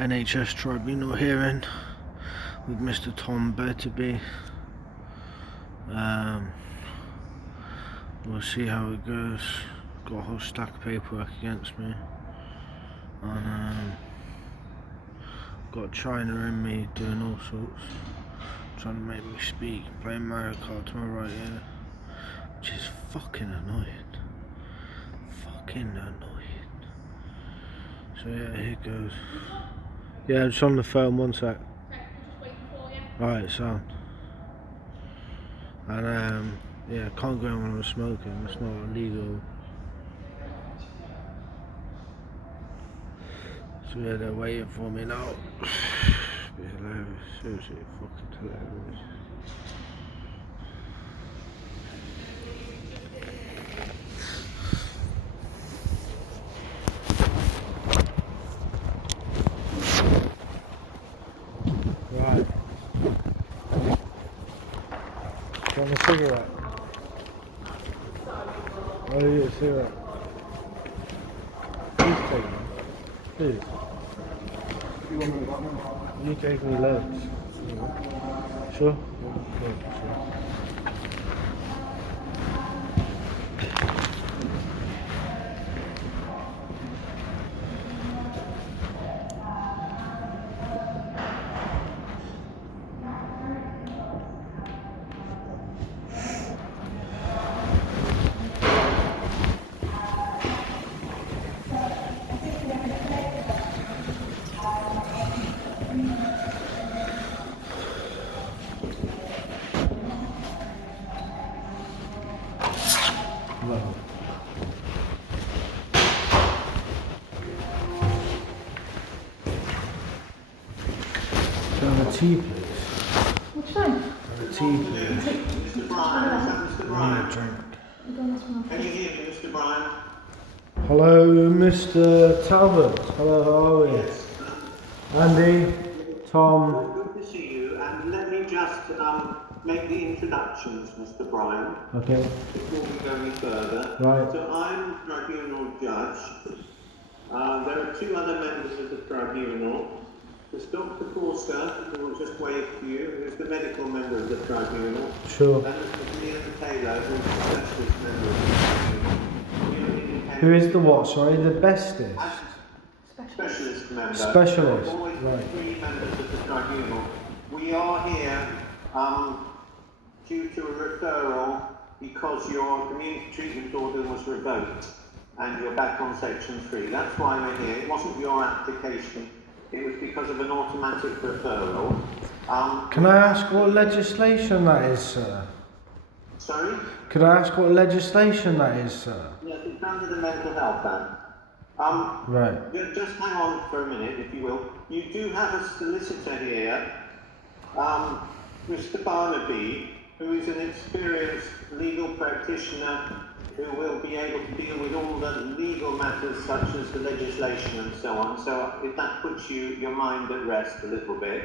NHS tribunal hearing with Mr. Tom Betterby. We'll see how it goes. Got a whole stack of paperwork against me, and got China in me doing all sorts, trying to make me speak, playing Mario Kart to my right ear, which is fucking annoying. So yeah, here goes. Yeah, I'm just on the phone, one sec. Okay, I'm just waiting for you. Right, sound. And yeah, I can't go in when I'm smoking, it's not illegal. So yeah, they're waiting for me now. It's hilarious, seriously fucking hilarious. Right. Do you want a cigarette? Oh, yeah, a cigarette. Please take me. Please. You gave me loads. Sure? Yeah, sure. Well. Can I have a tea, please? What you doing? Have a tea, please. Mr. Bryan, is that Mr. I Bryan? need a drink. Can you hear me, Mr. Bryan? Hello, Mr. Talbot. Hello, how are we? Yes. Andy, Tom. Good to see you, and let me just make the introductions, Mr. Bryan, Okay. before we go any further. Right. So I'm tribunal judge. There are two other members of the tribunal. There's Dr. Corser, who will just wave to you, who's the medical member of the tribunal. Sure. And Mr. Ian Taylor, who's the specialist member of the tribunal. Who is the what? Sorry, the bestest. Specialist member. Specialist, Always right. three members of the tribunal. We are here due to a referral because your community treatment order was revoked and you're back on section 3. That's why we're here. It wasn't your application. It was because of an automatic referral. Can I ask what legislation that is, sir? Sorry? Could I ask what legislation that is, sir? Yes, it's under the Mental Health Act. Right. Just hang on for a minute, if you will. You do have a solicitor here, Mr. Barnaby, who is an experienced legal practitioner who will be able to deal with all the legal matters such as the legislation and so on. So if that puts your mind at rest a little bit.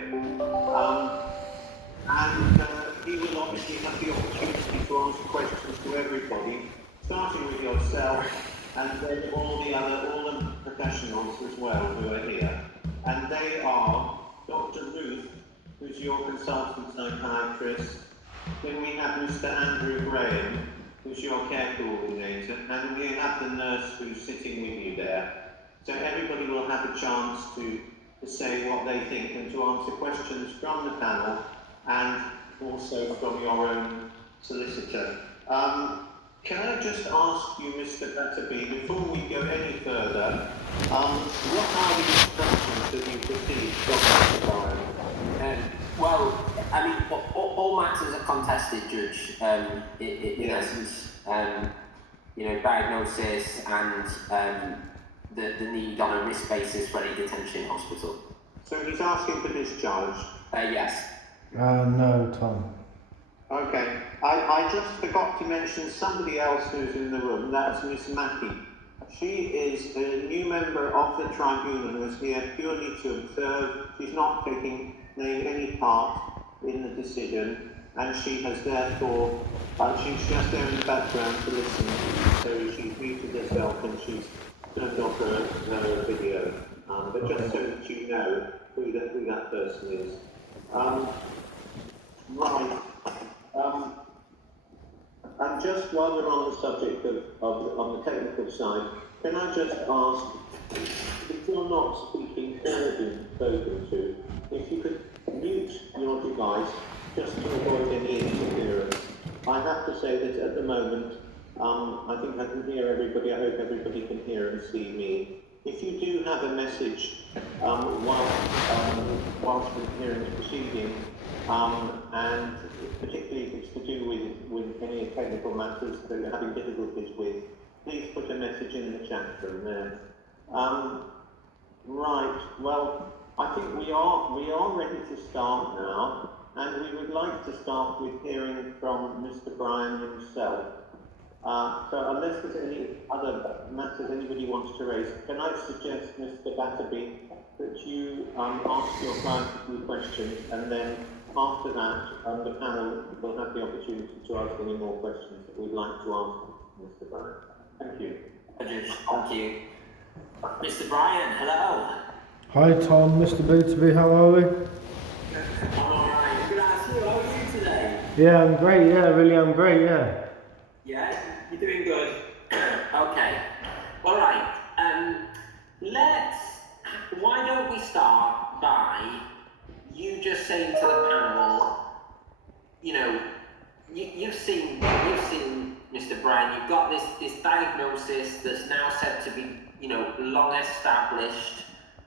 He will obviously have the opportunity to answer questions to everybody, starting with yourself and then all the professionals as well who are here. And they are Dr. Ruth, who's your consultant psychiatrist. Then we have Mr. Andrew Graham, who's your care coordinator, and we have the nurse who's sitting with you there. So everybody will have a chance to say what they think and to answer questions from the panel and also from your own solicitor. Can I just ask you, Mr. Betterby, before we go any further, what are the instructions that you received from Mr. Bryan? Well, I mean, all matters are contested, Judge, in essence. Diagnosis and the need on a risk basis for any detention in hospital. So he's asking for discharge? Yes. No, Tom. Okay. I just forgot to mention somebody else who's in the room. That's Miss Mackey. She is a new member of the tribunal who is here purely to observe. She's not taking any part in the decision, and she has therefore, she's just there in the background to listen. So she's muted herself and she's turned off her video. but just so that you know who that person is. Right. And just while we're on the subject on the technical side, can I just ask, if you're not speaking or being spoken to, if you could mute your device just to avoid any interference. I have to say that at the moment, I think I can hear everybody. I hope everybody can hear and see me. If you do have a message whilst the hearing is proceeding, and particularly if it's to do with any technical matters that you're having difficulties with, please put a message in the chat room there. Right, well, I think we are ready to start now, and we would like to start with hearing from Mr. Bryan himself. So unless there's any other matters anybody wants to raise, can I suggest, Mr. Batterby, that you ask your client a few questions, and then after that, the panel will have the opportunity to ask any more questions that we'd like to ask Mr. Bryan. Thank you. Thank you. Mr. Bryan, hello. Hi Tom, Mr. Batterby, how are we? I'm alright. Good to ask you. How are you today? Yeah, I'm great, yeah, really I'm great, yeah. Yeah, you're doing good. Okay. Alright. Why don't we start by you just saying to the panel, you know, you've seen Mr. Bryan, you've got this diagnosis that's now said to be, you know, long established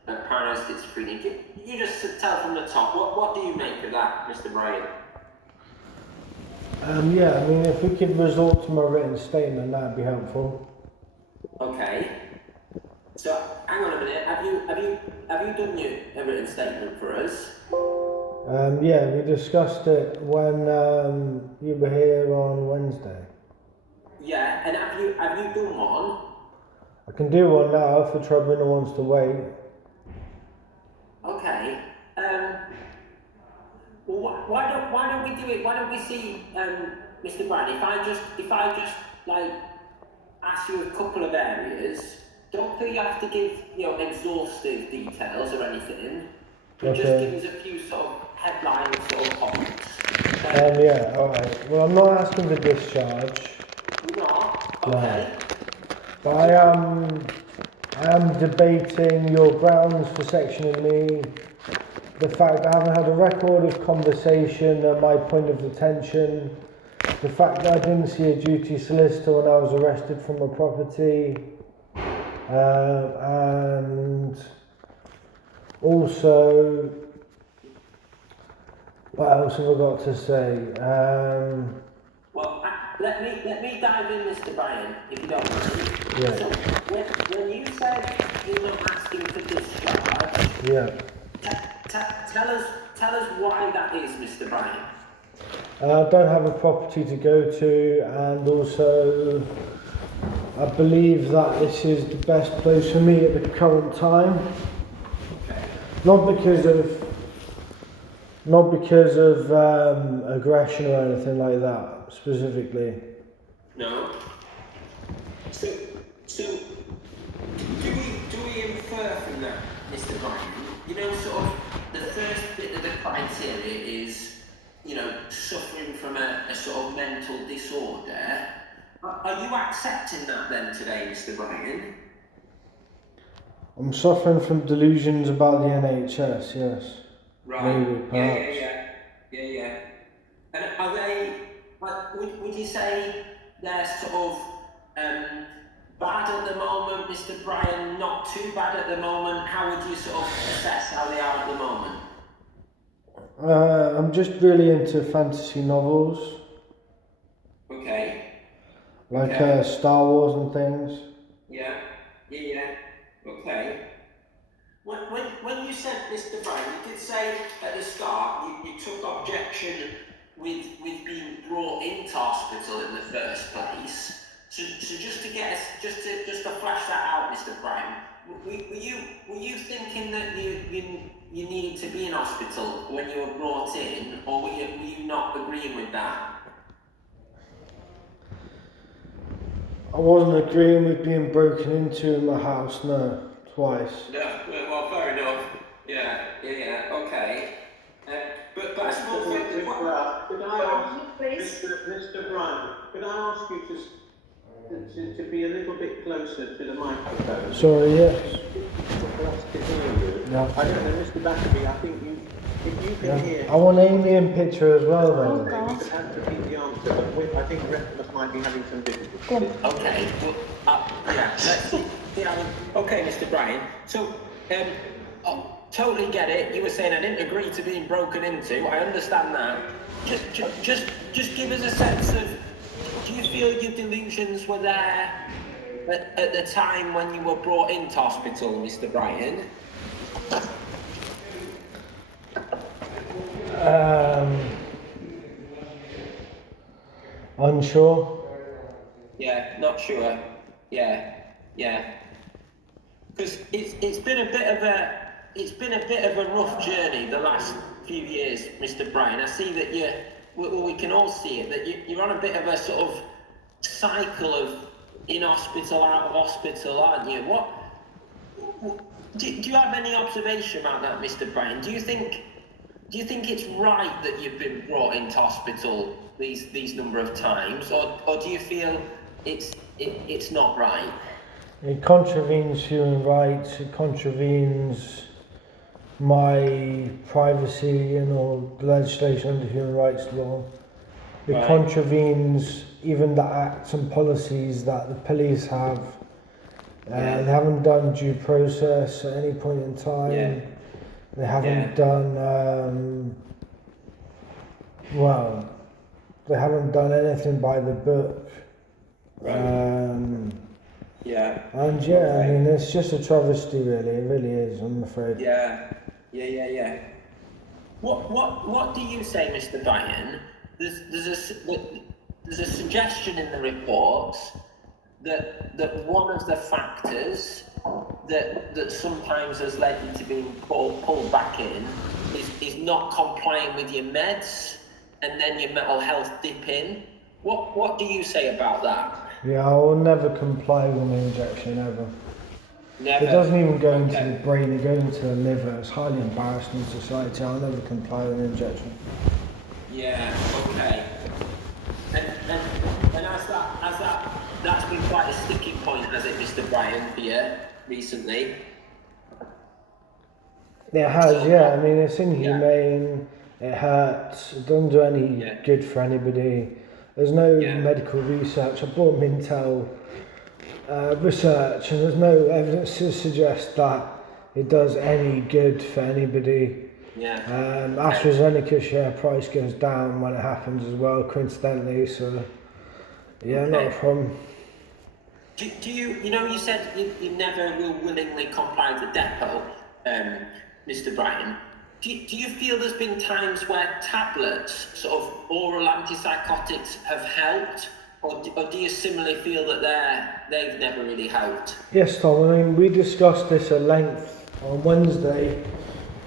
paranoid schizophrenia. You just tell from the top, what do you make of that, Mr. Bryan? Yeah, I mean, if we could resort to my written statement, that'd be helpful. Okay. So, hang on a minute. Have you done your written statement for us? Yeah, we discussed it when you were here on Wednesday. Yeah, and have you done one? I can do one now if the tribunal wants to wait. Okay. Well, why don't we do it? Why don't we see, Mr. Bryan? If I just like ask you a couple of areas, don't feel you have to give, you know, exhaustive details or anything. But Okay. just give us a few sort of headlines or comments. Yeah, alright. Well, I'm not asking for discharge. You're not? Okay. But I am debating your grounds for sectioning me, the fact I haven't had a record of conversation at my point of detention, the fact that I didn't see a duty solicitor when I was arrested from a property, and also, what else have I got to say? Well, let me dive in, Mr. Bryan, if you don't mind. Yeah. So, when you said you're not asking for discharge, Yeah. tell us why that is, Mr. Bryan. I don't have a property to go to, and also I believe that this is the best place for me at the current time. Okay. Not because of aggression or anything like that specifically. No. So do we infer from that, Mr. Bryan? You know, sort of the first bit of the criteria is, you know, suffering from a sort of mental disorder. Are you accepting that then today, Mr. Bryan? I'm suffering from delusions about the NHS, yes. Right. Maybe, perhaps. Yeah. And are they? Would you say they're sort of bad at the moment, Mr. Bryan? Not too bad at the moment. How would you sort of assess how they are at the moment? I'm just really into fantasy novels, Okay. like Okay. Star Wars and things. Yeah. Okay. When you said, Mr. Bryan, you did say at the start you took objection with being brought into hospital in the first place. So just to flash that out, Mr. Bryan, were you thinking that you needed to be in hospital when you were brought in, or were you not agreeing with that? I wasn't agreeing with being broken into in my house, no, at twice. Yeah, well, fair enough. Yeah, okay. But I suppose... Could I ask, Mr. Bryan, could I ask you to be a little bit closer to the microphone? Sorry, yes. For us to hear you. Yeah. I don't know, Mr. Batterby, I think if you can hear... I want Amy in picture as well, Oh, though. God. You could have to repeat the answer, but I think the rest of us might be having some difficulty. Okay, well, yeah, let's see. Okay, Mr. Bryan. So, totally get it. You were saying I didn't agree to being broken into. I understand that. Just give us a sense of, do you feel your delusions were there at the time when you were brought into hospital, Mr. Bryan? Unsure. Yeah, not sure. Yeah. Because it's been a bit of a rough journey the last few years, Mr. Bryan. I see that we can all see it, that you're on a bit of a sort of cycle of in hospital, out of hospital, aren't you? Do you have any observation about that, Mr. Bryan? Do you think it's right that you've been brought into hospital these number of times, or do you feel it's not right? It contravenes human rights, it contravenes my privacy and all the legislation under human rights law. It Right. contravenes even the acts and policies that the police have. They haven't done due process at any point in time. Yeah. They haven't done, they haven't done anything by the book. Yeah. And I mean, it's just a travesty, really. It really is, I'm afraid. Yeah. What do you say, Mr. Bryan? There's a suggestion in the reports that one of the factors that sometimes has led you to being pulled back in is not complying with your meds, and then your mental health dip in. What do you say about that? Yeah, I will never comply with an injection, ever. Never. It doesn't even go into the brain, it goes into the liver. It's highly embarrassing in society. I'll never comply with an injection. Yeah, okay. And that's been quite a sticking point, has it, Mr. Bryan, for you recently? It has, yeah. I mean, it's inhumane, it hurts, it doesn't do any good for anybody. There's no medical research. I brought Mintel research, and there's no evidence to suggest that it does any good for anybody. AstraZeneca share price goes down when it happens as well, coincidentally, so not a problem. Do you said you never will willingly comply with the depot, Mr. Bryan. Do you feel there's been times where tablets, sort of oral antipsychotics, have helped, or do you similarly feel that they've never really helped? Yes, Tom. I mean, we discussed this at length on Wednesday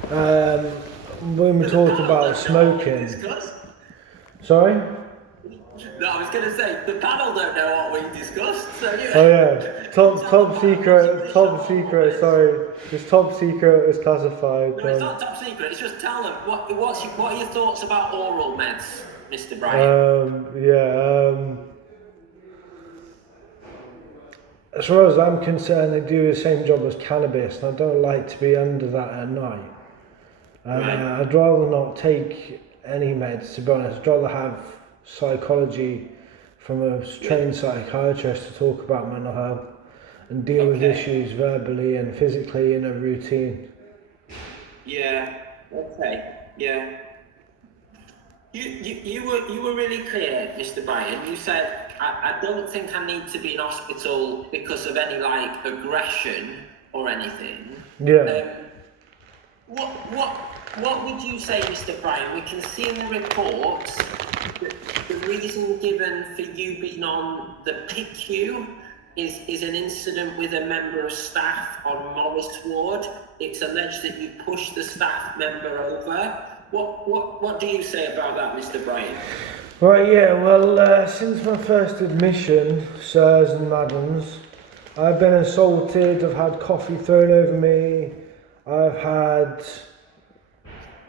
when we talked about smoking. Sorry? No, I was going to say, the panel don't know what we discussed, so anyway. Oh yeah, top secret, sorry. It's top secret, it's classified. No, it's not top secret, it's just tell them, what are your thoughts about oral meds, Mr. Bryan? As far as I'm concerned, they do the same job as cannabis, and I don't like to be under that at night. I'd rather not take any meds, to be honest. I'd rather have psychology from a trained psychiatrist to talk about mental health and deal with issues verbally and physically in a routine. You were really clear, Mr. Bryan. You said, I don't think I need to be in hospital because of any aggression or anything. What would you say, Mr. Bryan? We can see in the reports that the reason given for you being on the PICU is an incident with a member of staff on Morris Ward. It's alleged that you pushed the staff member over. What do you say about that, Mr. Bryan? Right, well, since my first admission, sirs and madams, I've been assaulted, I've had coffee thrown over me, I've had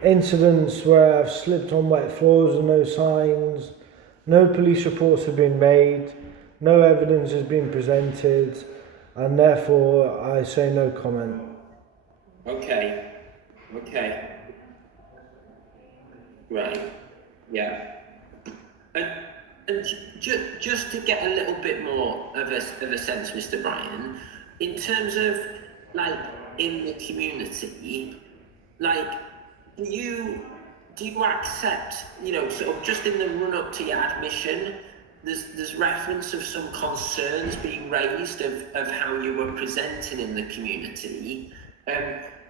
incidents where I've slipped on wet floors with no signs, no police reports have been made, no evidence has been presented, and therefore I say no comment. Okay. Right. Yeah. And just to get a little bit more of a sense, Mr. Bryan, in terms of like in the community, like do you accept, sort of just in the run up to your admission, there's reference of some concerns being raised of how you were presenting in the community.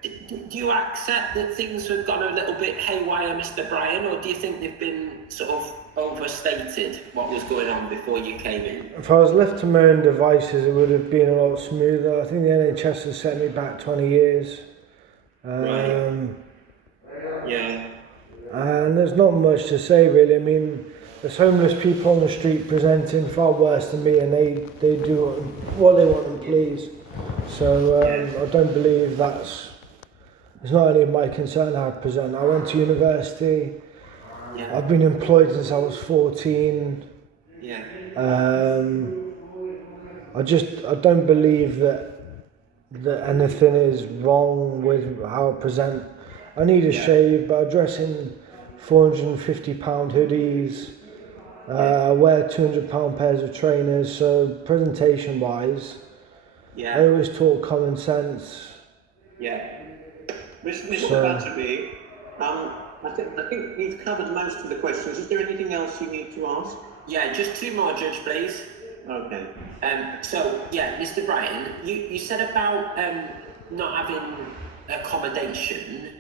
Do you accept that things have gone a little bit haywire, Mr. Bryan, or do you think they've been sort of overstated what was going on before you came in? If I was left to my own devices, it would have been a lot smoother. I think the NHS has set me back 20 years. Right. Yeah. And there's not much to say, really. I mean, there's homeless people on the street presenting far worse than me, and they do what they want and please. So I don't believe it's not only my concern how I present. I went to university. Yeah. I've been employed since I was 14. Yeah. I don't believe that anything is wrong with how I present. I need a shave, but I dress in £450 hoodies. I wear £200 pairs of trainers. So presentation wise, I always talk common sense. Yeah. Mr. Batterby, I think you've covered most of the questions. Is there anything else you need to ask? Yeah, just two more, Judge, please. Okay. So, yeah, Mr. Bryan, you said about not having accommodation.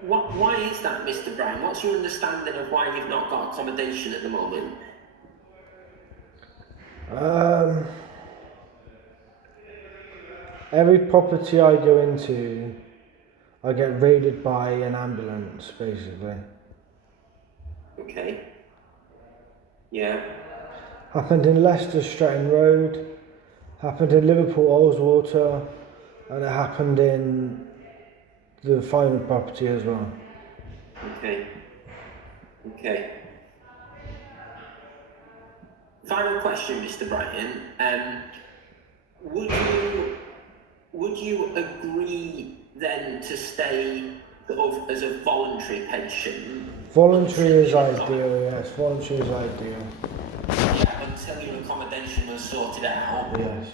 Why is that, Mr. Bryan? What's your understanding of why you've not got accommodation at the moment? Every property I go into, I get raided by an ambulance, basically. Okay. Yeah. Happened in Leicester Stretton Road, happened in Liverpool Oldswater, and it happened in the final property as well. Okay. Final question, Mr. Bryan. Would you agree then to stay sort of as a voluntary patient? Voluntary is ideal, yes. Voluntary is ideal. Yeah, until your accommodation was sorted out. Yes.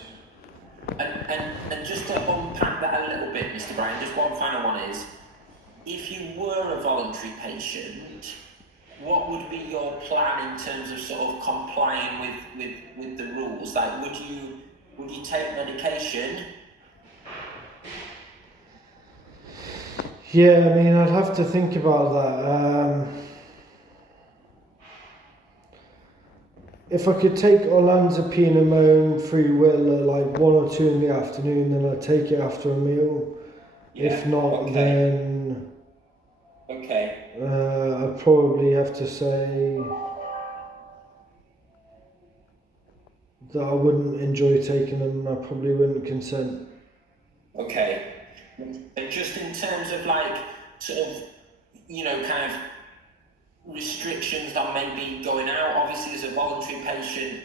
And just to unpack that a little bit, Mr. Bryan, just one final one is, if you were a voluntary patient, what would be your plan in terms of sort of complying with the rules? Like, would you take medication? Yeah, I mean, I'd have to think about that. If I could take olanzapine of my own free will at like 1 or 2 in the afternoon, then I'd take it after a meal. Yeah, if not, then I'd probably have to say that I wouldn't enjoy taking them and I probably wouldn't consent. Okay. And just in terms of like, sort of, kind of restrictions on maybe going out, obviously as a voluntary patient,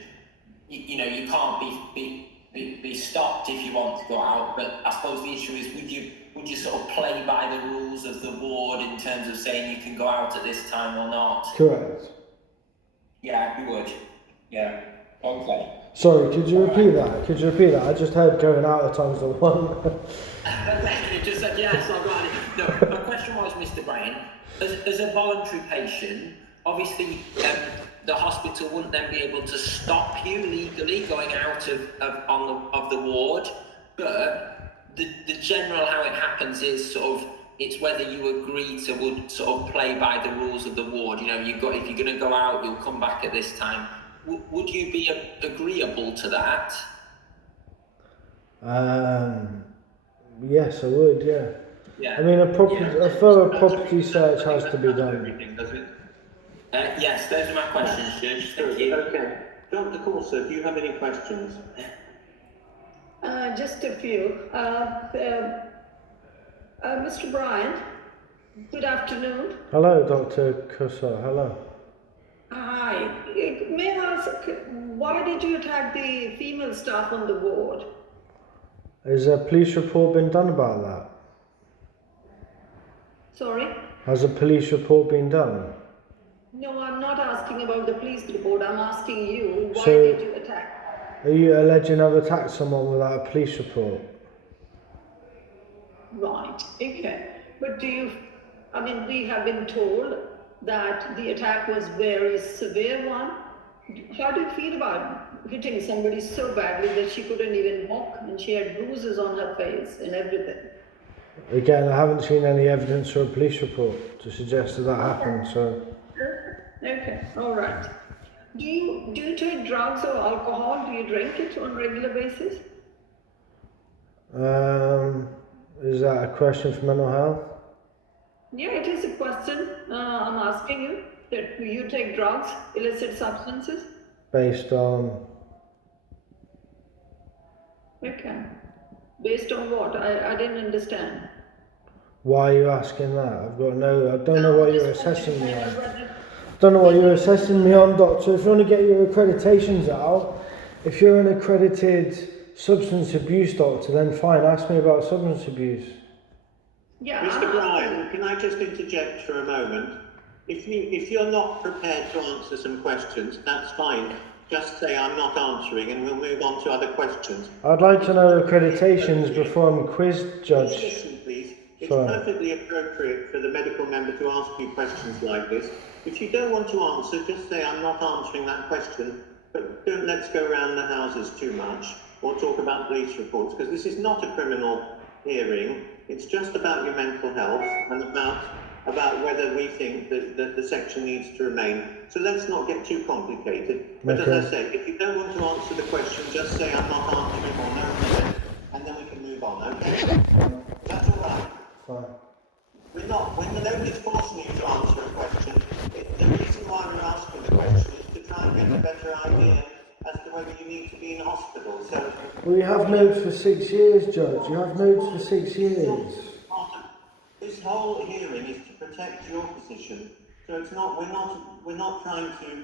you can't be stopped if you want to go out, but I suppose the issue is, would you sort of play by the rules of the ward in terms of saying you can go out at this time or not? Correct. Yeah, you would. Yeah. Okay. Sorry, could you repeat that? I just heard going out at times of one. You just said yes, I got it. No, my question was, Mr. Bryan, as a voluntary patient, obviously the hospital wouldn't then be able to stop you legally going out of the ward, but the general how it happens is sort of, it's whether you agree to would sort of play by the rules of the ward. If you're going to go out, you'll come back at this time. Would you be agreeable to that? Yes, I would. Yeah. Yeah. I mean, a thorough property search has to be done. Everything, does it? Yes, those are my questions, Judge. Thank you. Okay. Dr. Corser, do you have any questions? Just a few. Mr. Bryant, good afternoon. Hello, Dr. Kusa. Hello. Hi. May I ask, why did you attack the female staff on the ward? Has a police report been done about that? Sorry? Has a police report been done? No, I'm not asking about the police report. I'm asking you, why So- did you attack? Are you alleging I've attacked someone without a police report? Right, okay. But we have been told that the attack was very severe one. How do you feel about hitting somebody so badly that she couldn't even walk and she had bruises on her face and everything? Again, I haven't seen any evidence or a police report to suggest that happened, so... Okay, all right. Do you take drugs or alcohol? Do you drink it on a regular basis? Is that a question for mental health? Yeah, it is a question. I'm asking you that do you take drugs, illicit substances? Based on... Okay. Based on what? I didn't understand. Why are you asking that? I don't know what you're Just want to assessing me find on. out whether- Don't know what you're assessing me on, doctor. If you want to get your accreditations out, if you're an accredited substance abuse doctor, then fine, ask me about substance abuse. Yeah. Mr. Bryan, can I just interject for a moment? If you're not prepared to answer some questions, that's fine. Just say I'm not answering and we'll move on to other questions. I'd like to know accreditations before I'm quizzed, Judge. Listen, please. It's Sorry. perfectly appropriate for the medical member to ask you questions like this. If you don't want to answer, just say I'm not answering that question, but don't let's go around the houses too much or talk about police reports, because this is not a criminal hearing. It's just about your mental health and about whether we think that the section needs to remain. So let's not get too complicated. But Okay. as I say, if you don't want to answer the question, just say I'm not answering or no comment, and then we can move on, okay? That's all right. Fine. We're nobody's forcing you to answer a question. The reason why we're asking the question is to try and get a better idea as to whether you need to be in hospital. So Well, you have notes for 6 years, Judge. You have notes for 6 years. this whole hearing is to protect your position. So we're not trying to,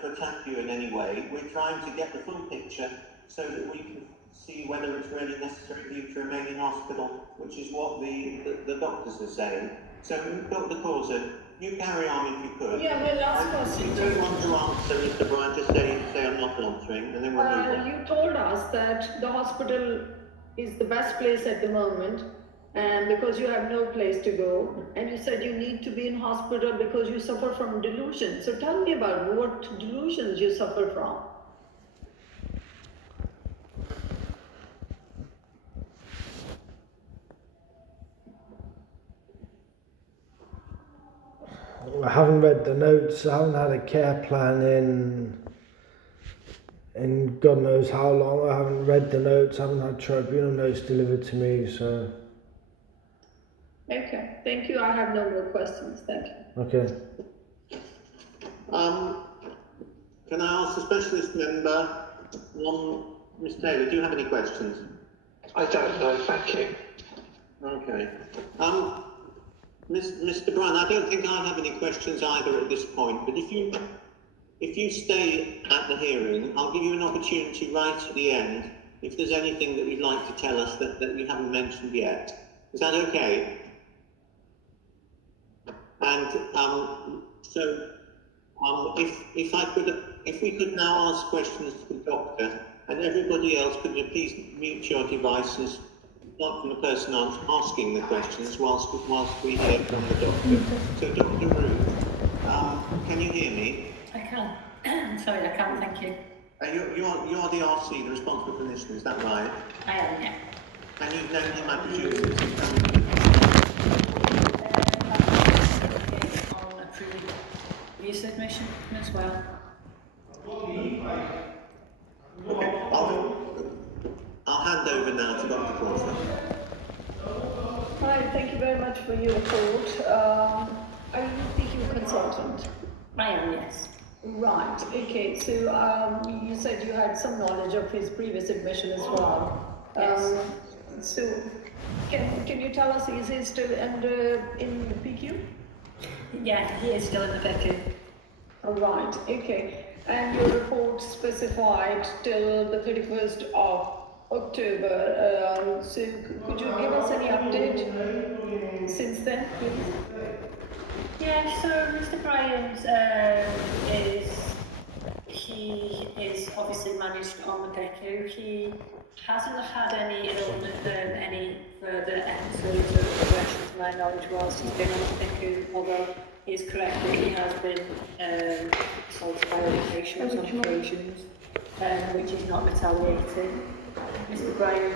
to attack you in any way. We're trying to get the full picture so that we can see whether it's really necessary for you to remain in hospital, which is what the doctors are saying. So, Dr. Corser, you carry on if you could. Yeah, my last question. If you don't want to answer, Mr. Bryan, just say I'm not answering, and then we'll move on. You told us that the hospital is the best place at the moment, and because you have no place to go, and you said you need to be in hospital because you suffer from delusions. So tell me about what delusions you suffer from. I haven't read the notes. I haven't had a care plan in God knows how long. I haven't read the notes. I haven't had tribunal notes delivered to me, so... Okay, thank you. I have no more questions. Thank you. Okay. Can I ask the specialist member, Ms. Taylor, do you have any questions? I don't know, thank you. Okay. Mr. Bryan, I don't think I have any questions either at this point, but if you stay at the hearing, I'll give you an opportunity right at the end if there's anything that you'd like to tell us that we haven't mentioned yet. Is that okay? And if we could now ask questions to the doctor, and everybody else, could you please mute your devices, not from the person asking the questions, whilst we hear from the doctor. So, Dr. Ruth, can you hear me? I can. Sorry, I can't, thank you. You're the RC, the responsible clinician, is that right? I am, yeah. And you've known him, I presume, since he's come in? On a previous admission as well. Okay, I'll hand over now to Dr. Corser. Hi, thank you very much for your report. Are you the HUE consultant? I am, yes. Right, okay, so you said you had some knowledge of his previous admission as well. Yes. So, can you tell us, is he still in PQ? Yeah, he is still in the picture. Right, okay. And your report specified till the 31st of October. So could you give us any update since then, please? Yeah, so Mr. Bryant he is obviously managed on the PICU. He hasn't had any any further episodes of progression to my knowledge whilst he's been on the PICU, although he is correct that he has been assaulted by other patients on occasions, which is not retaliating. Mr. Bryant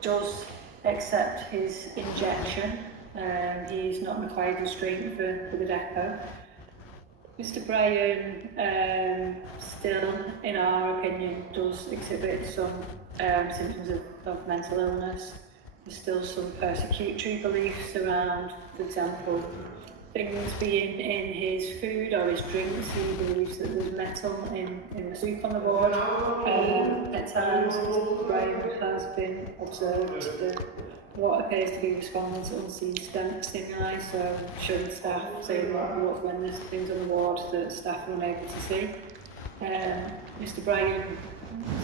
does accept his injection. He is not required restraint for the depot. Mr. Bryan still, in our opinion, does exhibit some symptoms of mental illness. There's still some persecutory beliefs around, for example, things being in his food or his drinks. He believes that there's metal in the soup on the ward. At times, Mr. Bryan has been observed what appears to be responding to unseen stimuli, so showing staff saying when there's things on the ward that staff are unable to see. Mr. Bryan.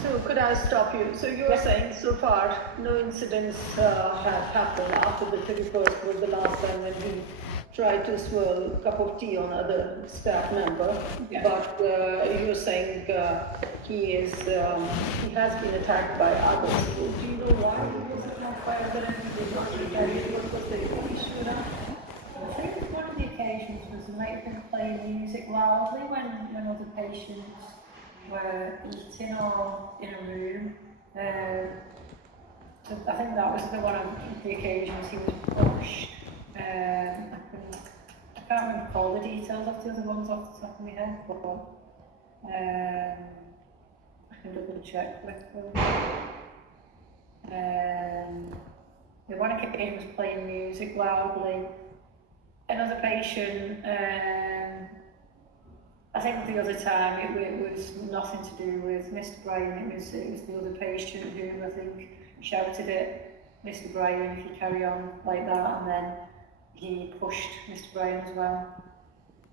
So could I stop you? So you're saying so far no incidents have happened after the 31st was the last time when he tried to swirl a cup of tea on other staff member, but you're saying he has been attacked by others. Do you know why he was attacked by others and he did not retaliate? What was the issue there? I think one of the occasions was they might have been playing music loudly when other patients were eating or in a room. So I think that was one of the occasions he was pushed. I can't remember all the details of the other ones off the top of my head, but I can double check with them. The one occasion was playing music loudly. Another patient, I think the other time it was nothing to do with Mr. Bryan, it was the other patient who I think shouted at Mr. Bryan, if you carry on like that, and then he pushed Mr. Bryan as well.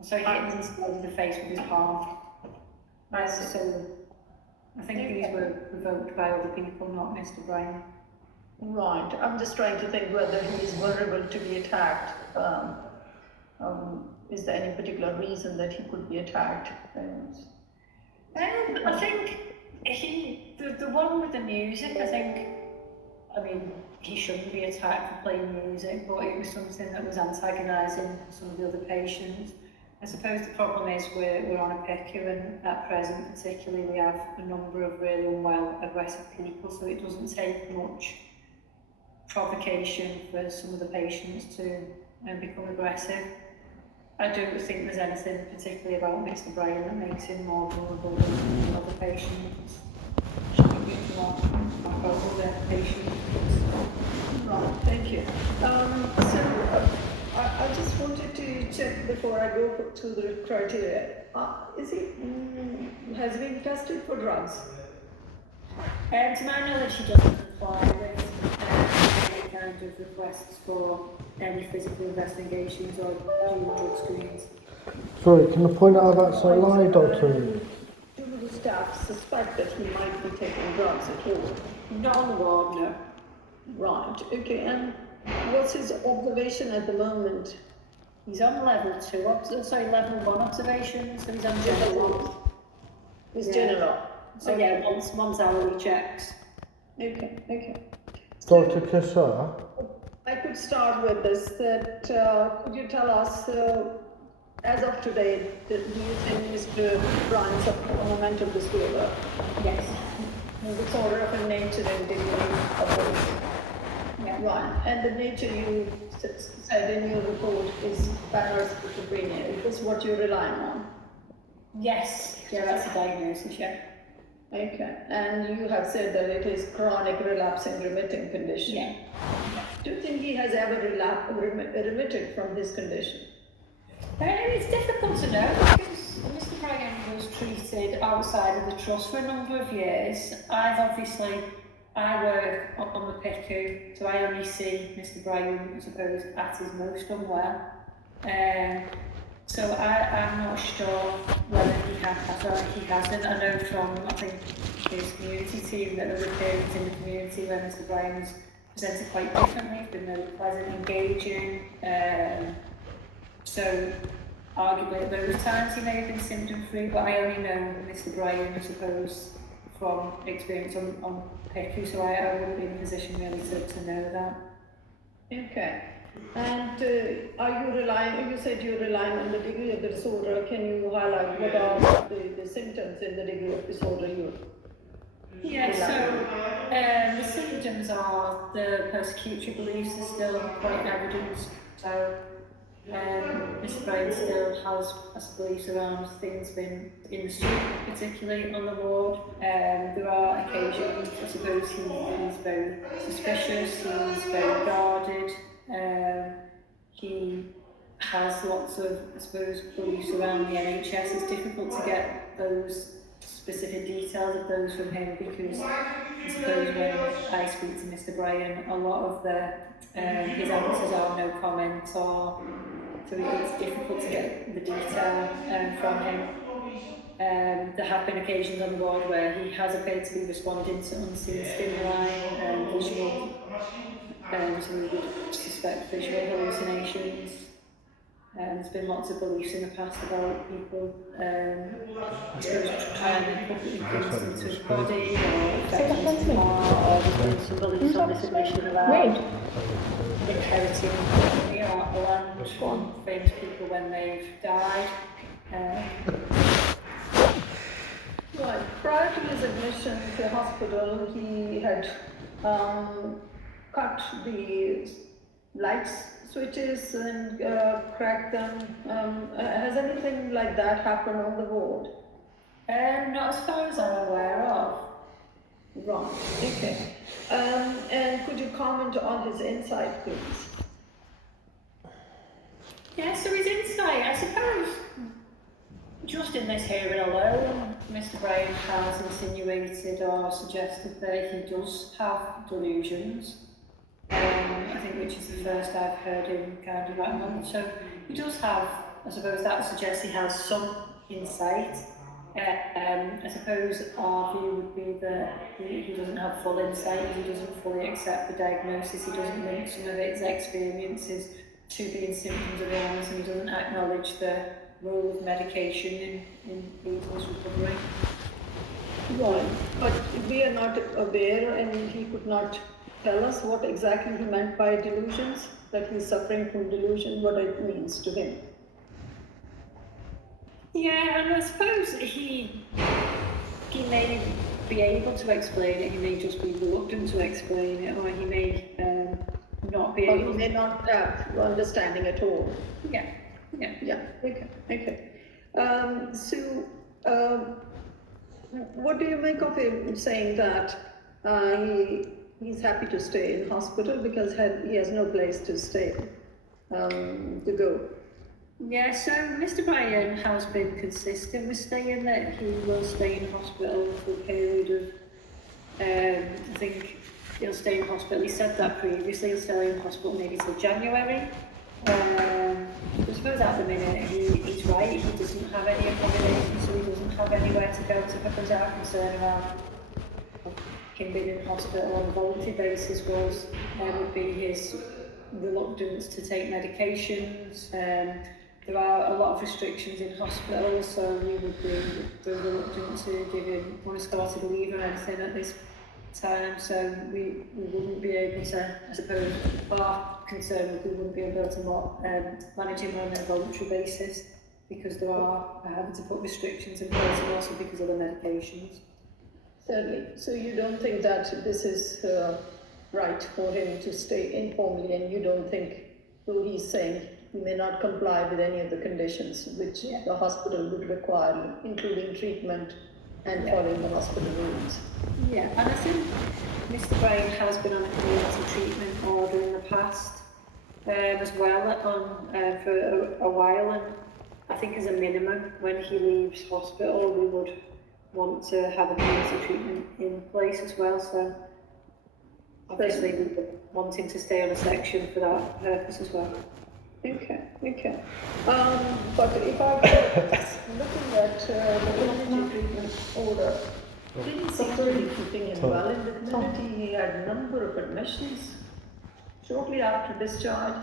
So he hit him in the face with his palm. So I think these were provoked by other people, not Mr. Bryan. Right. I'm just trying to think whether he is vulnerable to be attacked. Is there any particular reason that he could be attacked? I think the one with the music, I mean, he shouldn't be attacked for playing music, but it was something that was antagonising some of the other patients. I suppose the problem is we're on a PICU, and at present particularly we have a number of really unwell, aggressive people, so it doesn't take much provocation for some of the patients to become aggressive. I don't think there's anything particularly about Mr. Bryan that makes him more vulnerable than other patients. Right, thank you. I just wanted to check before I go through the criteria. Has he been tested for drugs? To my knowledge, he doesn't comply with any kind of requests for any physical investigations or drug screens. Sorry, can I point out that's a lie, Doctor? Do the staff suspect that he might be taking drugs at all? Not on the ward, no. Right, okay, and what's his observation at the moment? He's on level 1 observation, so he's on general. He's general. So yeah, once hourly checks. Okay. Dr. Kessar? I could start with this, that could you tell us, as of today, do you think Mr. Bryan suffered from a mental disorder? Yes. Disorder of a nature and degree of both. Yeah. Right, and the nature you said in your report is paranoid schizophrenia. Is this what you're relying on? Yes. Yeah, that's the diagnosis, yeah. Okay, and you have said that it is chronic relapsing remitting condition. Yeah. Do you think he has ever remitted from this condition? It's difficult to know because Mr. Bryan was treated outside of the trust for a number of years. I work on the PICU, so I only see Mr. Bryan, I suppose, at his most unwell. So I'm not sure whether he has or he hasn't. I know from, I think, his community team that there were periods in the community where Mr. Bryan was presented quite differently. He's been really pleasant, engaging. So arguably at those times he may have been symptom free, but I only know Mr. Bryan, I suppose, from experience on PICU, so I wouldn't be in a position really to know that. Okay. And are you relying, you said you're relying on the degree of the disorder. Can you highlight what are the symptoms in the degree of disorder you're Yeah, so the symptoms are the persecutory beliefs are still quite evident. So Mr. Bryan still has beliefs around things being in the street, particularly on the ward. There are occasions, I suppose, he's very suspicious, he's very guarded. He has lots of, I suppose, beliefs around the NHS. It's difficult to get those specific details of those from him because I suppose when I speak to Mr. Bryan, a lot of his answers are no comment, or so it's difficult to get the detail from him. There have been occasions on the ward where he has appeared to be responding to unseen stimuli, visual, so we would suspect visual hallucinations. There's been lots of beliefs in the past about people, I suppose, trying to put things into his body or affecting his heart, or there's been some beliefs on this admission around inheriting land from famous people when they've died. Right. Prior to his admission to hospital, he had cut the lights switches and cracked them. Has anything like that happened on the ward? Not as far as I'm aware of. Right. Okay. And could you comment on his insight, please? Yeah, so his insight, I suppose, just in this hearing alone, Mr. Bryan has insinuated or suggested that he does have delusions. I think which is the first I've heard him kind of rattle on. So he does have, I suppose that suggests he has some insight. I suppose our view would be that he doesn't have full insight, he doesn't fully accept the diagnosis, he doesn't link some of his experiences to being symptoms of illness, and he doesn't acknowledge the role of medication in people's recovery. Right, but we are not aware, and he could not tell us what exactly he meant by delusions, that he's suffering from delusion, what it means to him. Yeah, and I suppose he may be able to explain it, he may just be reluctant to explain it, or he may not be able to. Or he may not have understanding at all. Yeah. Okay. What do you make of him saying that he's happy to stay in hospital because he has no place to stay, to go? Yeah, so Mr. Bryan has been consistent with saying that he will stay in hospital for a period of, I think he'll stay in hospital, he said that previously, he'll stay in hospital maybe till January. I suppose at the minute he's right, he doesn't have any accommodation, so he doesn't have anywhere to go to, because our concern around him being in hospital on a voluntary basis would be his reluctance to take medications. There are a lot of restrictions in hospitals, so we would be reluctant to give him unescorted leave or anything at this time, so we wouldn't be able to, I suppose, our concern would be we wouldn't be able to manage him on a voluntary basis, because there are having to put restrictions in place, and also because of the medications. Certainly. So you don't think that this is right for him to stay informally, and you don't think, though he's saying he may not comply with any of the conditions which the hospital would require, including treatment and following the hospital rules? Yeah, and I think Mr. Bryan has been on a community treatment order in the past. as well for a while, and I think as a minimum, when he leaves hospital, we would want to have a community treatment in place as well. So obviously we would want him to stay on a section for that purpose as well. Okay. But if I were looking at the community treatment order, didn't seem to be keeping him well in the community. He had a number of admissions shortly after discharge.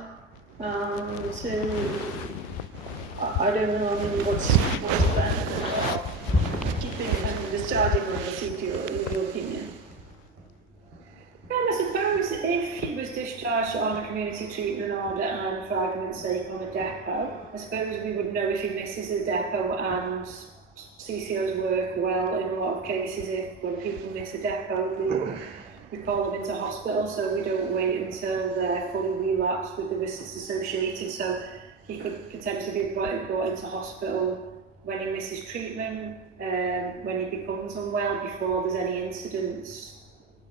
So I don't know, what's the benefit of keeping him discharging on the CTO, in your opinion? And I suppose if he was discharged on a community treatment order and, for argument's sake, on a depot, I suppose we would know if he misses a depot, and CCOs work well in a lot of cases. If when people miss a depot, we call them into hospital, so we don't wait until they're fully relapsed with the risks associated. So he could potentially be brought into hospital when he misses treatment, when he becomes unwell, before there's any incidents.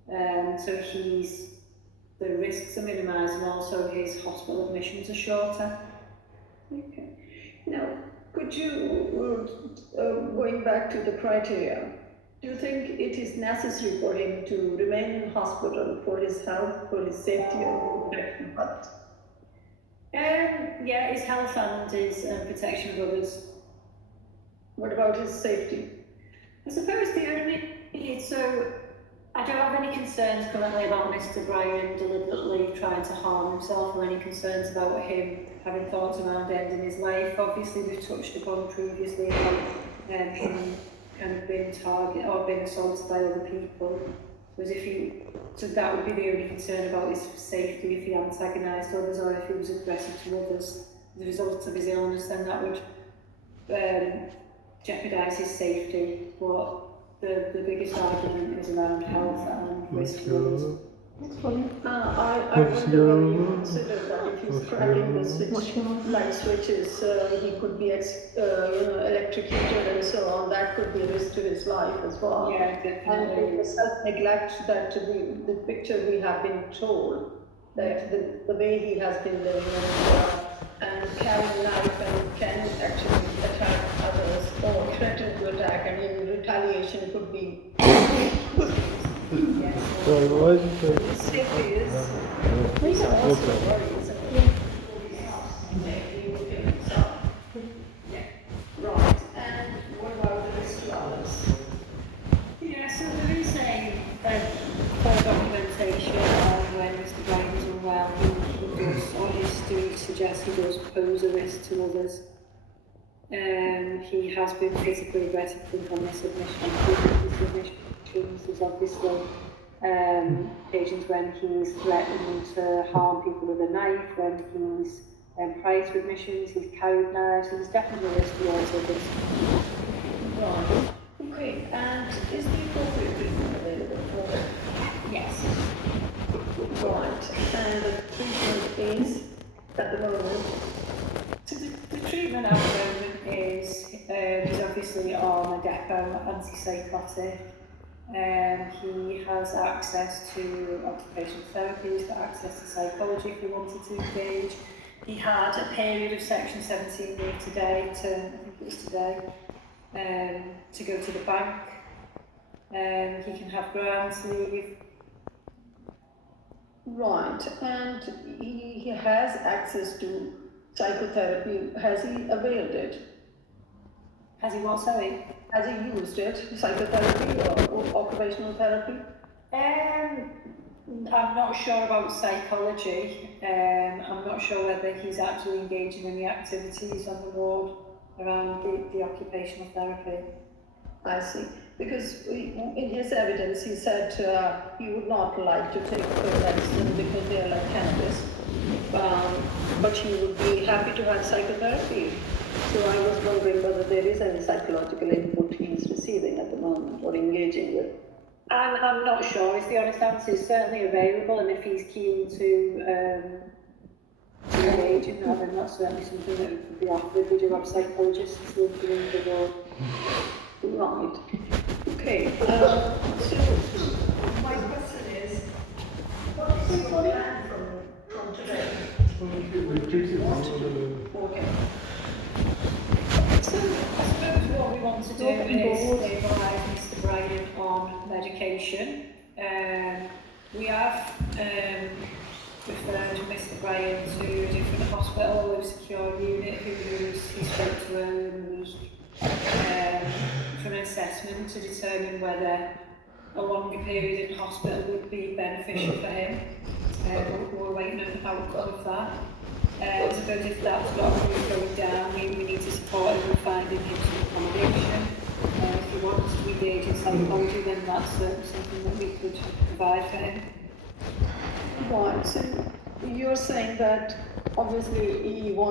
So the risks are minimised, and also his hospital admissions are shorter. Okay. Now, could you, going back to the criteria, do you think it is necessary for him to remain in hospital for his health, for his safety and protection of others? Yeah, his health and his protection of others. What about his safety? I suppose the only, so I don't have any concerns currently about Mr. Bryan deliberately trying to harm himself, or any concerns about him having thoughts around ending his life. Obviously, we've touched upon previously about him kind of being targeted or being assaulted by other people. So that would be the only concern about his safety. If he antagonised others, or if he was aggressive to others as a result of his illness, then that would jeopardise his safety. But the biggest argument is around health and risk to others. I wonder whether you consider that if he's cracking the light switches, he could be electrocuted and so on. That could be a risk to his life as well. Yeah, definitely. And the self-neglect that the picture we have been told, that the way he has been living and carrying knife and can actually attack others or threaten to attack, and in retaliation could be. Sorry, why did you say? His safety is also worries. Right, and what about the risk to others? Yeah, so there is a full documentation of when Mr. Bryan is unwell. He does, or history suggests he does pose a risk to others. He has been physically aggressive on this admission. There's obviously occasions when he's threatened to harm people with a knife, when he's prior to admissions, he's carried knives, so there's definitely a risk towards others. Right. Okay, and is the appropriate treatment available for it? Yes. Right, and the treatment is, at the moment? So the treatment at the moment is he's obviously on a depot antipsychotic. He has access to occupational therapy, he's got access to psychology if he wanted to engage. He had a period of Section 17 leave today, I think it was today, to go to the bank. He can have grounds leave. Right, and he has access to psychotherapy. Has he availed it? Has he what, sorry? Has he used it, psychotherapy or occupational therapy? I'm not sure about psychology. I'm not sure whether he's actually engaging in the activities on the ward around the occupational therapy. I see. Because in his evidence, he said he would not like to take medicine because they are like cannabis, but he would be happy to have psychotherapy. So I was wondering whether there is any psychological input he is receiving at the moment or engaging with. I'm not sure, is the honest answer. It's certainly available, and if he's keen to engage in that, then that's certainly something that could be offered. We do have psychologists working in the ward. Right. Okay. So my question is, what is your plan from today? Okay. So I suppose what we want to do is stabilise Mr. Bryan on medication. We have referred Mr. Bryan to a different hospital with a secure unit he spoke to and was for an assessment to determine whether a longer period in hospital would be beneficial for him. We're waiting on the outcome of that. I suppose if that's not really going down, we need to support him with finding him some accommodation. If he wants to engage in psychology, then that's something that we could provide for him. Right, so you're saying that obviously he wants